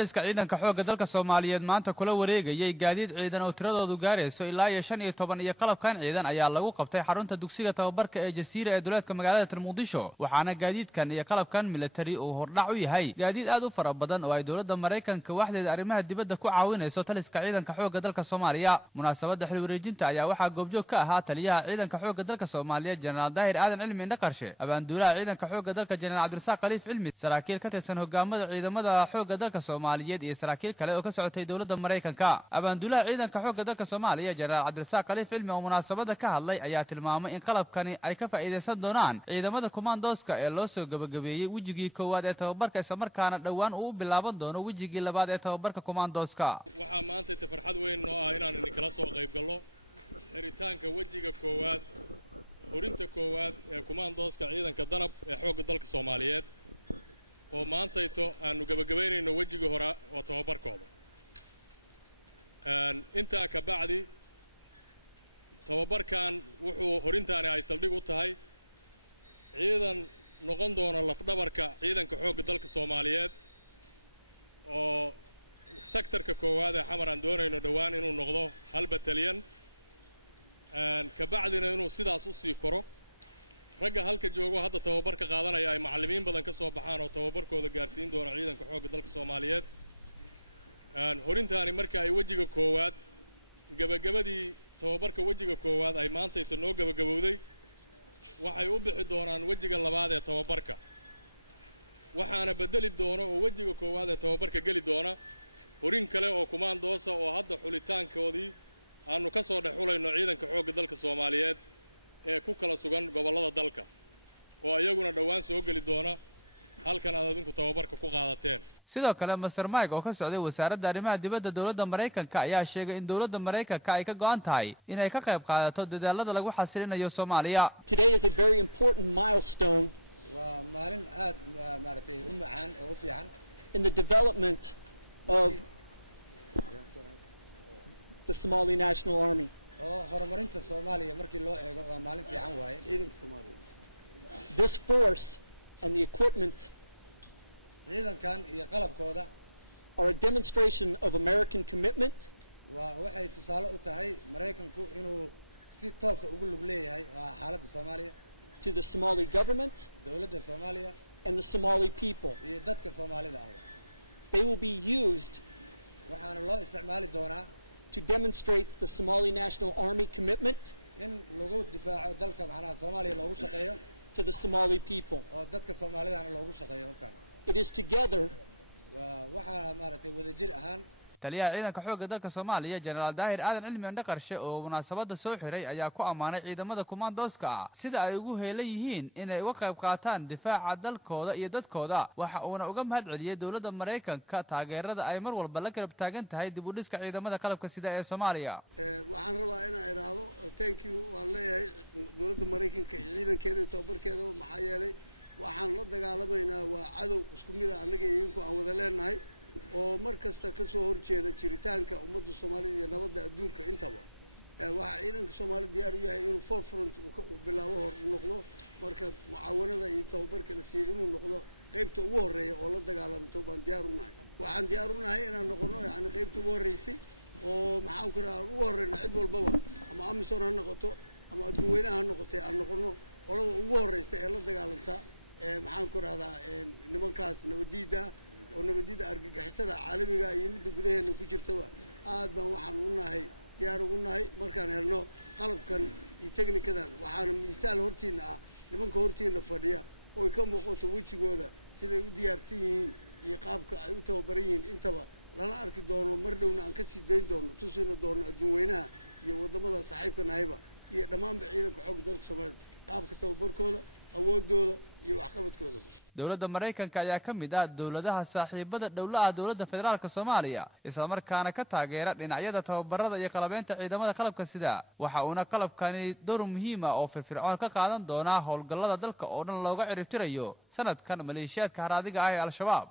iska ciidanka xoogga dalka Soomaaliyeed maanta kula wareegayay gaadiid ciidan oo tiradoodu gaarayso ilaa 15 iyo qalabkan ciidan ayaa lagu qabtay xarunta dugsiga tababarka ee Jasiira ee duleedka magaalada Muqdisho waxaana gaadiidkan iyo qalabkan military uu hordhac u yahay gaadiid aad u fara badan oo ay dawladda Mareykanka waxdeeda arrimaha dibadda ku caawinayso taliska ciidanka xoogga dalka Soomaaliya munaasabada xil wareejinta ayaa waxaa goobjoog ka ahaa taliyaha ciidanka xoogga dalka Soomaaliya General Daahir Aadan Cilmi Indhaqarshe abaanduulaha ciidanka xoogga dalka General Cabdirasaaq Khaliif Cilmi saraakiil ka tirsan hogaamada ciidamada xoogga dalka Soomaaliyeed iyo saraakiil kale oo ka socotay dawladda Mareykanka abaanduulaha ciidanka xoogga dalka Soomaaliya General Cabdirasaaq Khaliif Cilmi oo munaasabada ka hadlay ayaa tilmaamay in qalabkani ay ka faa'iideysan doonaan ciidamada commandoska ee loo soo gabagabeeyay wajigii koowaad ee tababarka isla markaana dhawaan uu bilaaban doono wajigii labaad ee tababarka commandoska sidoo kale Mr. Mike oo ka socday wasaaradda arrimaha dibadda dawladda Mareykanka ayaa sheegay in dawladda Mareykanka ay ka go'an tahay inay ka qayb qaadato dadaalada lagu xasilinayo Soomaaliya taliyaha ciidanka xoogga dalka Soomaaliya General Daahir Aadan Cilmi Indhaqarshe oo munaasabada soo xiray ayaa ku amaanay ciidamada commandoska sida ay ugu heelan yihiin inay uga qayb qaataan difaaca dalkooda iyo dadkooda waxa uuna uga mahad celiyay dawladda Mareykanka taageerada ay mar walba la garab taagan tahay dib u dhiska ciidamada qalabka sida ee Soomaaliya dawladda Mareykanka ayaa ka mid ah dawladaha saaxiibada dawladda dawladda federaalka Soomaaliya isla markaana ka taageera dhinacyada tababarada iyo qalabeynta ciidamada qalabka sida waxa uuna qalabkani door muhiim ah oo firfircoon ka qaadan doona howlgallada dalka oo dhan looga ciribtirayo sanadkan maleeshiyaadka haraadiga ah ee Al-Shabaab